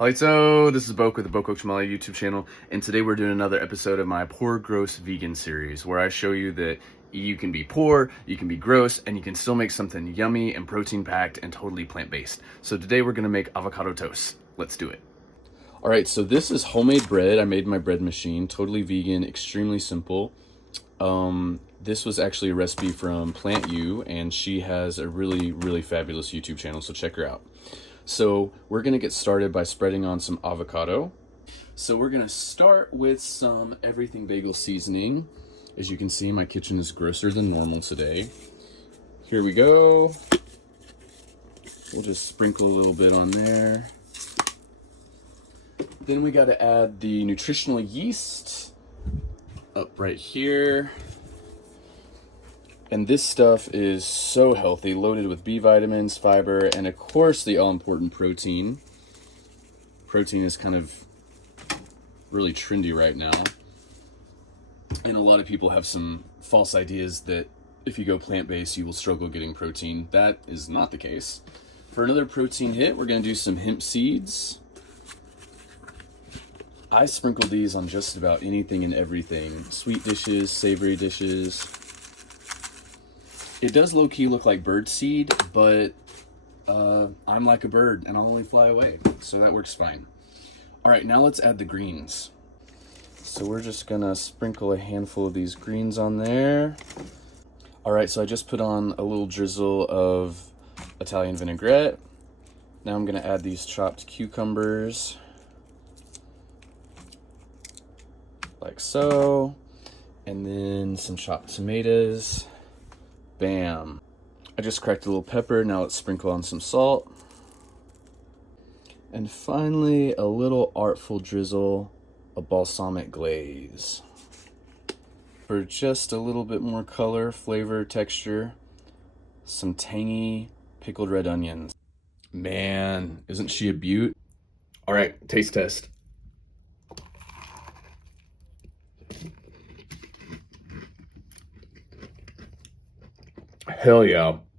Alright, so this is Boke with the Boke Okshamali YouTube channel, and today we're doing another episode of my Poor Gross Vegan series, where I show you that you can be poor, you can be gross, and you can still make something yummy and protein-packed and totally plant-based. So today we're going to make avocado toast. Let's do it. Alright, so this is homemade bread. I made my bread machine, totally vegan, extremely simple. This was actually a recipe from Plant You, and she has a really fabulous YouTube channel, so check her out. So we're gonna get started by spreading on some avocado. So we're gonna start with some everything bagel seasoning. As you can see, my kitchen is grosser than normal today. Here we go. We'll just sprinkle a little bit on there. Then we gotta add the nutritional yeast up right here. And this stuff is so healthy, loaded with B vitamins, fiber, and of course the all-important protein. Protein is kind of really trendy right now. And a lot of people have some false ideas that if you go plant-based, you will struggle getting protein. That is not the case. For another protein hit, we're gonna do some hemp seeds. I sprinkle these on just about anything and everything. Sweet dishes, savory dishes. It does low-key look like bird seed, but I'm like a bird and I'll only fly away, so that works fine. All right, now let's add the greens. So we're just gonna sprinkle a handful of these greens on there. All right, so I just put on a little drizzle of Italian vinaigrette. Now I'm gonna add these chopped cucumbers, like so, and then some chopped tomatoes. Bam. I just cracked a little pepper. Now let's sprinkle on some salt. And finally, a little artful drizzle of balsamic glaze. For just a little bit more color, flavor, texture, some tangy pickled red onions. Man, isn't she a beaut? All right, taste test. Hell yeah.